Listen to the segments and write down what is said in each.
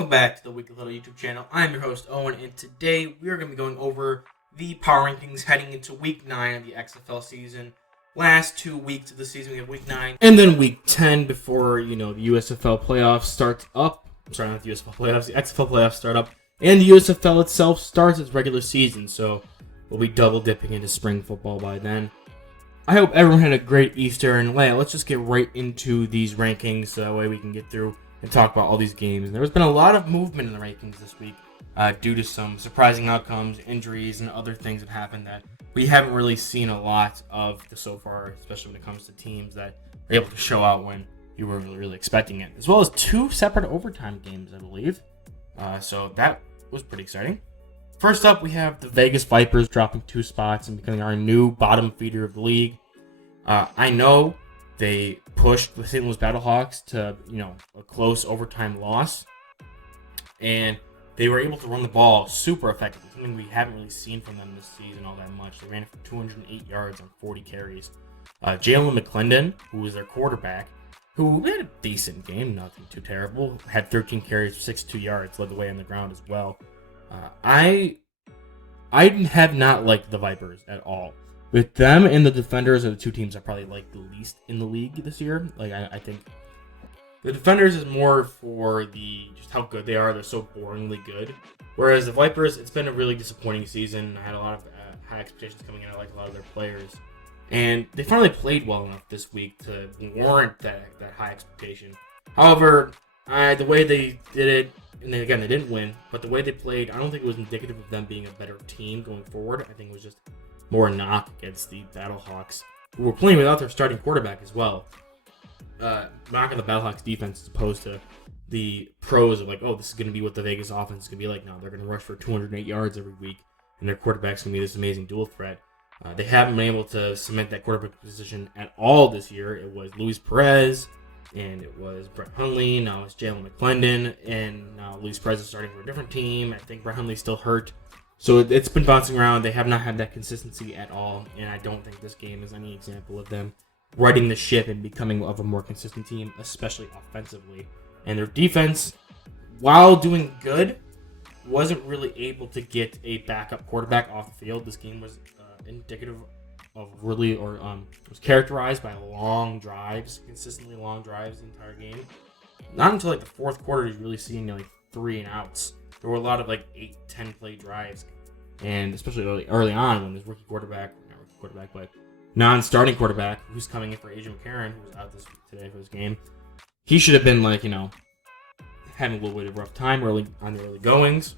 Welcome back to the Weekly Huddle YouTube channel. I'm your host, Owen, and today we are going to be going over the power rankings heading into Week 9 of the XFL season. Last 2 weeks of the season, we have Week 9, and then Week 10 before, the USFL playoffs start up. I'm sorry, not the USFL playoffs, the XFL playoffs start up, and the USFL itself starts its regular season, so we'll be double dipping into spring football by then. I hope everyone had a great Easter, and let's just get right into these rankings so that way we can get through and talk about all these games. And there's been a lot of movement in the rankings this week due to some surprising outcomes, injuries, and other things that happened that we haven't really seen a lot of so far, especially when it comes to teams that are able to show out when you were really expecting it, as well as 2 separate overtime games, I believe. So that was pretty exciting. First up, we have the Vegas Vipers dropping 2 spots and becoming our new bottom feeder of the league. I know they pushed the St. Louis Battlehawks to, a close overtime loss. And they were able to run the ball super effectively, something we haven't really seen from them this season all that much. They ran for 208 yards on 40 carries. Jalen McClendon, who was their quarterback, who had a decent game, nothing too terrible, had 13 carries for 62 yards, led the way on the ground as well. I have not liked the Vipers at all. With them and the Defenders are the 2 teams I probably like the least in the league this year. I think the Defenders is more for just how good they are. They're so boringly good. Whereas the Vipers, it's been a really disappointing season. I had a lot of high expectations coming in. I like a lot of their players. And they finally played well enough this week to warrant that high expectation. However, the way they did it, and then again, they didn't win, but the way they played, I don't think it was indicative of them being a better team going forward. I think it was just more a knock against the Battlehawks, who were playing without their starting quarterback as well. Knock on the Battlehawks defense as opposed to the pros of this is going to be what the Vegas offense is going to be like. No, they're going to rush for 208 yards every week, and their quarterback's going to be this amazing dual threat. They haven't been able to cement that quarterback position at all this year. It was Luis Perez, and it was Brett Hundley. Now it's Jalen McClendon, and now Luis Perez is starting for a different team. I think Brett Hundley's still hurt. So it's been bouncing around. They have not had that consistency at all, and I don't think this game is any example of them righting the ship and becoming of a more consistent team, especially offensively. And their defense, while doing good, wasn't really able to get a backup quarterback off the field. This game was indicative of was characterized by long drives, consistently long drives the entire game. Not until the fourth quarter did you really see 3 and outs. There were a lot of 8-10 play drives, and especially early on when this but non-starting quarterback who's coming in for Adrian McCarron, who was out today for this game, he should have been having a little bit of a rough time early on the early goings,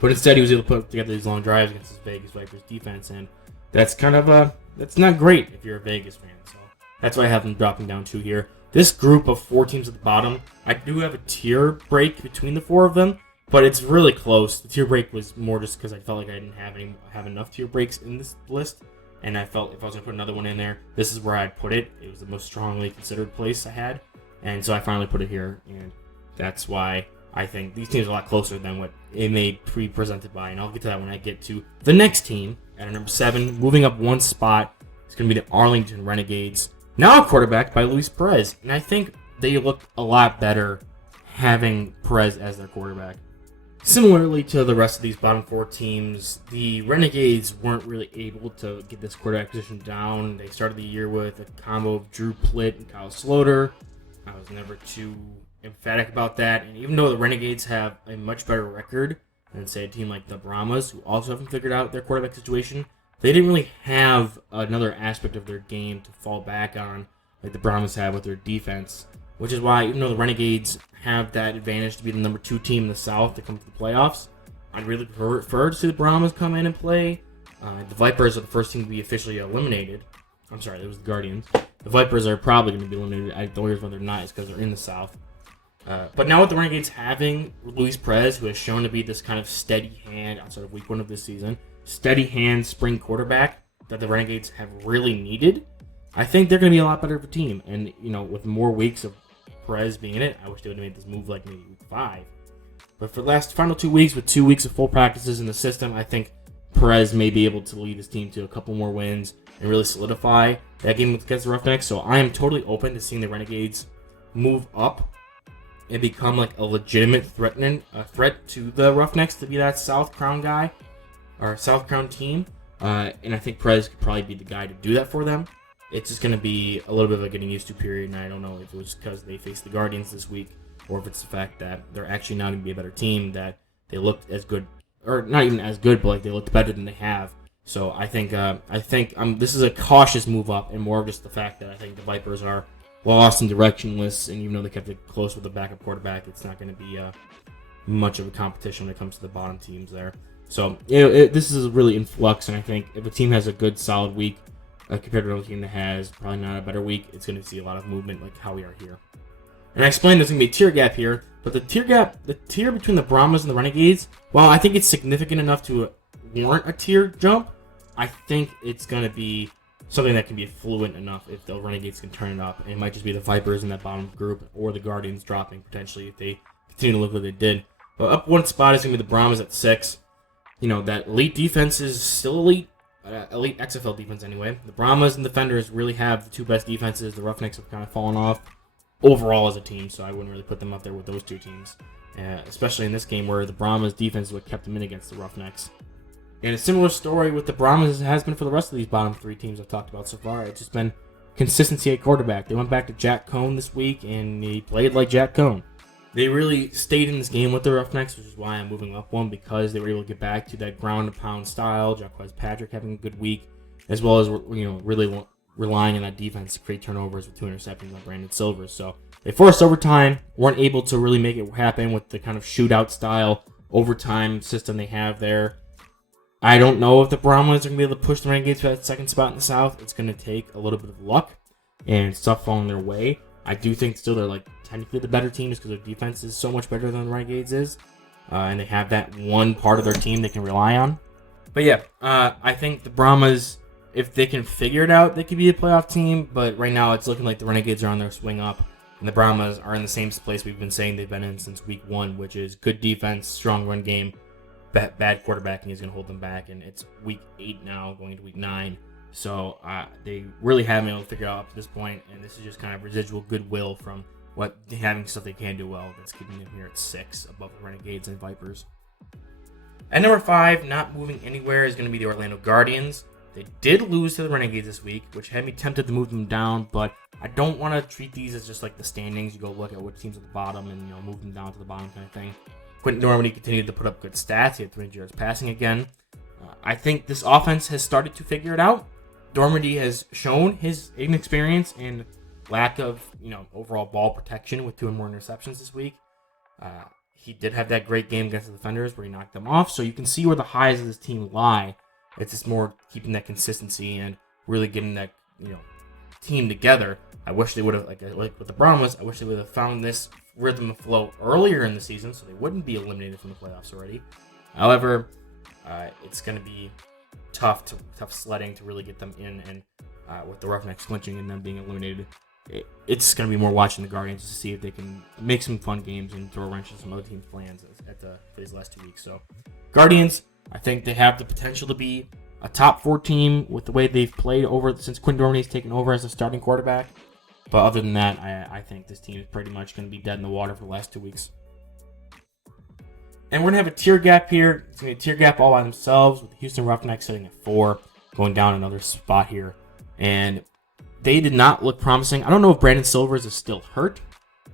but instead he was able to put together these long drives against this Vegas Vipers defense, and that's that's not great if you're a Vegas fan. So that's why I have them dropping down 2 here. This group of 4 teams at the bottom, I do have a tier break between the 4 of them. But it's really close. The tier break was more just because I felt like I didn't have enough tier breaks in this list. And I felt if I was going to put another one in there, this is where I'd put it. It was the most strongly considered place I had. And so I finally put it here. And that's why I think these teams are a lot closer than what it may be presented by. And I'll get to that when I get to the next team. At number 7, moving up 1 spot, it's going to be the Arlington Renegades. Now quarterbacked by Luis Perez. And I think they look a lot better having Perez as their quarterback. Similarly to the rest of these bottom 4 teams, the Renegades weren't really able to get this quarterback position down. They started the year with a combo of Drew Plitt and Kyle Sloter. I was never too emphatic about that. And even though the Renegades have a much better record than, say, a team like the Brahmas, who also haven't figured out their quarterback situation, they didn't really have another aspect of their game to fall back on like the Brahmas have with their defense. Which is why, even though the Renegades have that advantage to be the number 2 team in the South to come to the playoffs, I'd really prefer to see the Brahmas come in and play. The Vipers are the first team to be officially eliminated. I'm sorry, it was the Guardians. The Vipers are probably going to be eliminated. The only reason they're not is because they're in the South. But now with the Renegades having Luis Perez, who has shown to be this kind of steady hand outside of week 1 of this season, steady hand spring quarterback that the Renegades have really needed, I think they're going to be a lot better of a team. And, with more weeks of Perez being in it, I wish they would have made this move maybe week 5. But for the final 2 weeks, with 2 weeks of full practices in the system, I think Perez may be able to lead his team to a couple more wins and really solidify that game against the Roughnecks. So I am totally open to seeing the Renegades move up and become like a legitimate threat to the Roughnecks to be that South Crown guy or South Crown team. And I think Perez could probably be the guy to do that for them. It's just going to be a little bit of a getting used to period, and I don't know if it was because they faced the Guardians this week or if it's the fact that they're actually now going to be a better team, that they looked as good, or not even as good, but like they looked better than they have. So I think this is a cautious move up, and more of just the fact that I think the Vipers are lost and directionless, and even though they kept it close with the backup quarterback, it's not going to be much of a competition when it comes to the bottom teams there. So this is really in flux, and I think if a team has a good, solid week compared to another team that has probably not a better week, it's going to see a lot of movement like how we are here. And I explained there's going to be a tier gap here, but the tier between the Brahmas and the Renegades, while I think it's significant enough to warrant a tier jump, I think it's going to be something that can be fluent enough if the Renegades can turn it up. And it might just be the Vipers in that bottom group or the Guardians dropping potentially if they continue to look like they did. But up one spot is going to be the Brahmas at 6. That elite defense is still elite. Elite XFL defense anyway. The Brahmas and Defenders really have the two best defenses. The Roughnecks have kind of fallen off overall as a team, so I wouldn't really put them up there with those two teams, especially in this game where the Brahmas defense is what kept them in against the Roughnecks. And a similar story with the Brahmas as it has been for the rest of these bottom 3 teams I've talked about so far. It's just been consistency at quarterback. They went back to Jack Cohn this week, and he played like Jack Cohn. They really stayed in this game with the Roughnecks, which is why I'm moving up one, because they were able to get back to that ground-and-pound style. Jaquez Patrick having a good week, as well as really relying on that defense to create turnovers with 2 interceptions on Brandon Silvers. So they forced overtime, weren't able to really make it happen with the kind of shootout-style overtime system they have there. I don't know if the Brahmas are going to be able to push the Renegades for that second spot in the South. It's going to take a little bit of luck and stuff falling their way. I do think still they're technically the better team just because their defense is so much better than the Renegades is. And they have that one part of their team they can rely on. But yeah, I think the Brahmas, if they can figure it out, they could be a playoff team. But right now it's looking like the Renegades are on their swing up. And the Brahmas are in the same place we've been saying they've been in since week 1, which is good defense, strong run game. Bad quarterbacking is going to hold them back. And it's week 8 now, going into week 9. So they really haven't been able to figure it out up to this point, and this is just kind of residual goodwill from having stuff they can do well that's keeping them here at 6 above the Renegades and Vipers. At number 5, not moving anywhere, is going to be the Orlando Guardians. They did lose to the Renegades this week, which had me tempted to move them down, but I don't want to treat these as just like the standings. You go look at what teams at the bottom and move them down to the bottom kind of thing. Quentin Normandy continued to put up good stats. He had 300 yards passing again. I think this offense has started to figure it out. Dormandy has shown his inexperience and lack of, overall ball protection with 2 or more interceptions this week. He did have that great game against the Defenders where he knocked them off, so you can see where the highs of this team lie. It's just more keeping that consistency and really getting that, team together. I wish they would have, like with the Brahmas, I wish they would have found this rhythm of flow earlier in the season so they wouldn't be eliminated from the playoffs already. However, it's going to be tough sledding to really get them in, and with the Roughnecks clinching and them being eliminated, it's going to be more watching the Guardians to see if they can make some fun games and throw a wrench in some other teams' plans for these last 2 weeks. So, Guardians, I think they have the potential to be a top 4 team with the way they've played since Quinn Dormandy's taken over as a starting quarterback. But other than that, I think this team is pretty much going to be dead in the water for the last 2 weeks. And we're going to have a tier gap here. It's going to be a tier gap all by themselves, with the Houston Roughnecks sitting at 4, going down another spot here. And they did not look promising. I don't know if Brandon Silvers is still hurt,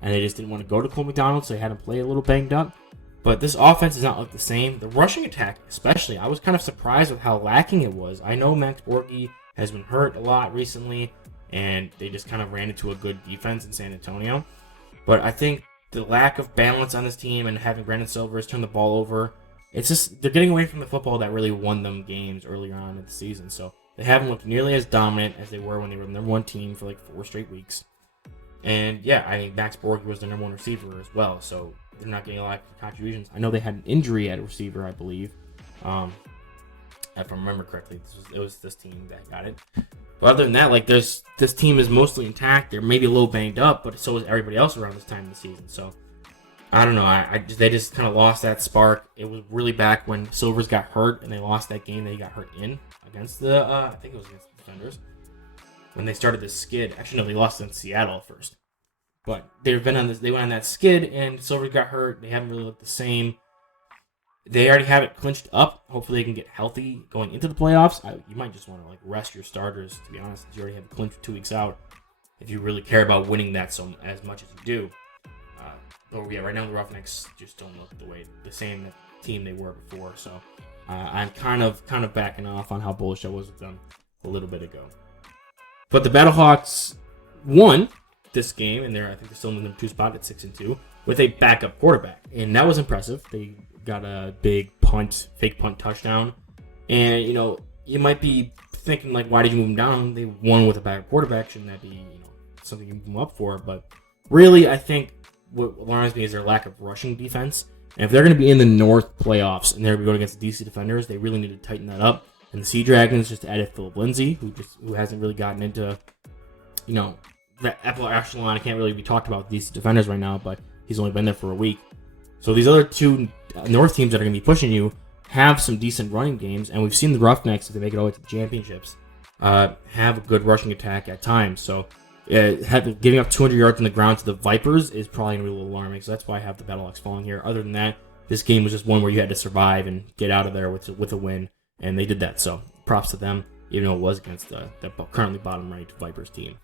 and they just didn't want to go to Cole McDonald, so they had him play a little banged up. But this offense does not look the same. The rushing attack, especially, I was kind of surprised with how lacking it was. I know Max Borghi has been hurt a lot recently, and they just kind of ran into a good defense in San Antonio. But I think the lack of balance on this team and having Brandon Silvers turn the ball over, it's just they're getting away from the football that really won them games earlier on in the season. So they haven't looked nearly as dominant as they were when they were the number 1 team for 4 straight weeks. And yeah, I think Max Borghi was the number 1 receiver as well, so they're not getting a lot of contributions. I know they had an injury at receiver, I believe. If I remember correctly, it was this team that got it. But other than that, this team is mostly intact. They're maybe a little banged up, but so is everybody else around this time of the season. So I don't know. They just kind of lost that spark. It was really back when Silvers got hurt and they lost that game that he got hurt in against I think it was against the Defenders when they started this skid. Actually, no, they lost in Seattle first. But they went on that skid, and Silver got hurt. They haven't really looked the same. They already have it clinched up. Hopefully they can get healthy going into the playoffs. You might just want to rest your starters, to be honest. You already have it clinched for 2 weeks out. If you really care about winning that as much as you do. But yeah, right now the Roughnecks just don't look the same team they were before. So I'm kind of backing off on how bullish I was with them a little bit ago. But the Battlehawks won this game, and I think they're still in the number 2 spot at 6-2 with a backup quarterback, and that was impressive. They got a big fake punt touchdown, and you might be thinking why did you move them down? They won with a backup quarterback. Shouldn't that be something you move them up for? But really, I think what alarms me is their lack of rushing defense. And if they're going to be in the North playoffs and they're going to go against the DC Defenders, they really need to tighten that up. And the Sea Dragons just added Philip Lindsay, who hasn't really gotten into that upper echelon. Can't really be talked about with DC Defenders right now, but he's only been there for a week. So these other 2 North teams that are going to be pushing you have some decent running games, and we've seen the Roughnecks, if they make it all the way to the championships, have a good rushing attack at times. So giving up 200 yards on the ground to the Vipers is probably going to be a little alarming. So that's why I have the Battlehawks falling here. Other than that, this game was just one where you had to survive and get out of there with a win, and they did that. So props to them, even though it was against the currently bottom right Vipers team.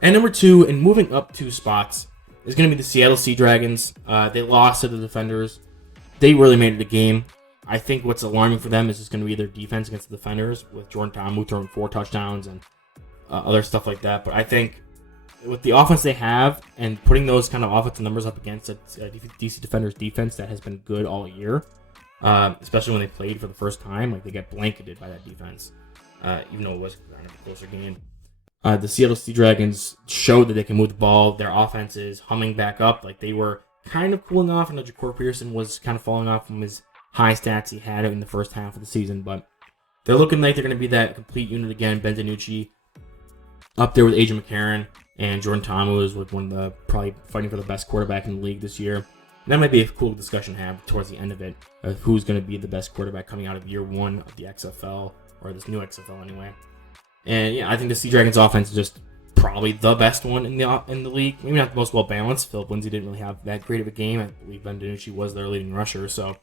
And number 2, and moving up 2 spots, is going to be the Seattle Sea Dragons. They lost to the Defenders. They really made it a game. I think what's alarming for them is just going to be their defense against the Defenders, with Jordan Ta'amu throwing 4 touchdowns and other stuff like that. But I think with the offense they have and putting those kind of offensive numbers up against a DC Defenders defense that has been good all year, especially when they played for the first time, they got blanketed by that defense, even though it was kind of a closer game. The Seattle Sea Dragons showed that they can move the ball. Their offense is humming back up. They were kind of cooling off, and Ja'Cory Pearson was kind of falling off from his high stats he had in the first half of the season. But they're looking like they're going to be that complete unit again. Ben DiNucci up there with Adrian McCarron, and Jordan Ta'amu is with one of the probably fighting for the best quarterback in the league this year. And that might be a cool discussion to have towards the end of it, of who's going to be the best quarterback coming out of year 1 of the XFL, or this new XFL anyway. And yeah, I think the Sea Dragons offense is just probably the best one in the league. Maybe not the most well balanced. Philip Lindsay didn't really have that great of a game. I believe Ben DiNucci was their leading rusher, so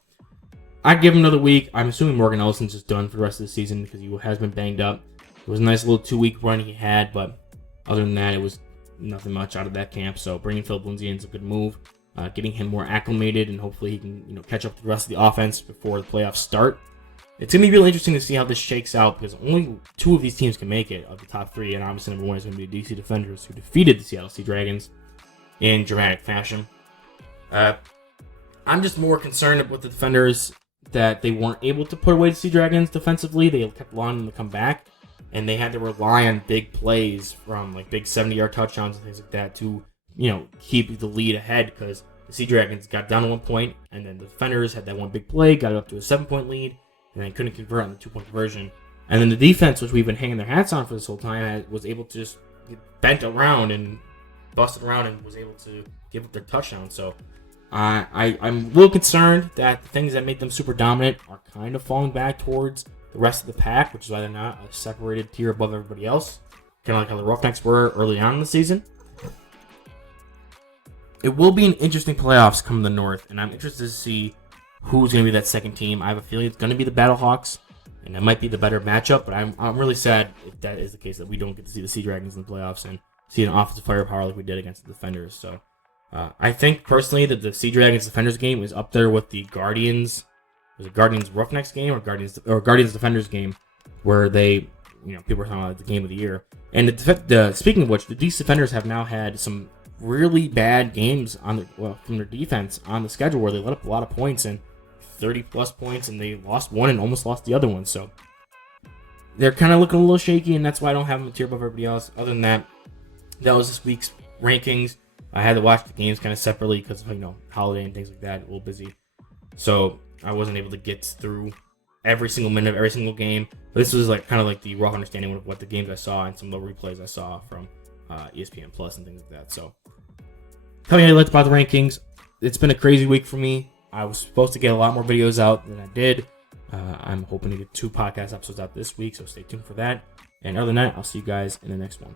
I'd give him another week. I'm assuming Morgan Ellison's just done for the rest of the season because he has been banged up. It was a nice little 2-week run he had, but other than that, it was nothing much out of that camp. So bringing Philip Lindsay in is a good move. Getting him more acclimated, and hopefully he can catch up to the rest of the offense before the playoffs start. It's going to be really interesting to see how this shakes out, because only 2 of these teams can make it of the top 3, and obviously number 1 is going to be the DC Defenders, who defeated the Seattle Sea Dragons in dramatic fashion. I'm just more concerned with the Defenders that they weren't able to put away the Sea Dragons defensively. They kept allowing them to come back, and they had to rely on big plays from big 70-yard touchdowns and things like that to keep the lead ahead, because the Sea Dragons got down to 1 point, and then the Defenders had that one big play, got it up to a 7-point lead, and then couldn't convert on the 2-point conversion. And then the defense, which we've been hanging their hats on for this whole time, was able to just get bent around and busted around and was able to give up their touchdown. So I'm a little concerned that the things that made them super dominant are kind of falling back towards the rest of the pack, which is why they're not a separated tier above everybody else. Kind of like how the Roughnecks were early on in the season. It will be an interesting playoffs come the North, and I'm interested to see who's going to be that second team. I have a feeling it's going to be the Battlehawks, and that might be the better matchup, but I'm really sad if that is the case, that we don't get to see the Sea Dragons in the playoffs and see an offensive firepower like we did against the Defenders. So I think personally that the Sea Dragons Defenders game is up there with the Guardians. Was it Guardians Roughnecks game or Guardians Defenders game, where they, people were talking about the game of the year. And speaking of which, the DC Defenders have now had some really bad games from their defense on the schedule, where they let up a lot of points, and 30-plus points, and they lost one and almost lost the other one. So they're kind of looking a little shaky, and that's why I don't have them a tier above everybody else. Other than that, that was this week's rankings. I had to watch the games kind of separately because of, holiday and things like that, a little busy. So I wasn't able to get through every single minute of every single game. But this was kind of the rough understanding of what the games I saw and some of the replays I saw from ESPN Plus and things like that. So tell me how you liked about the rankings. It's been a crazy week for me. I was supposed to get a lot more videos out than I did. I'm hoping to get 2 podcast episodes out this week, so stay tuned for that. And other than that, I'll see you guys in the next one.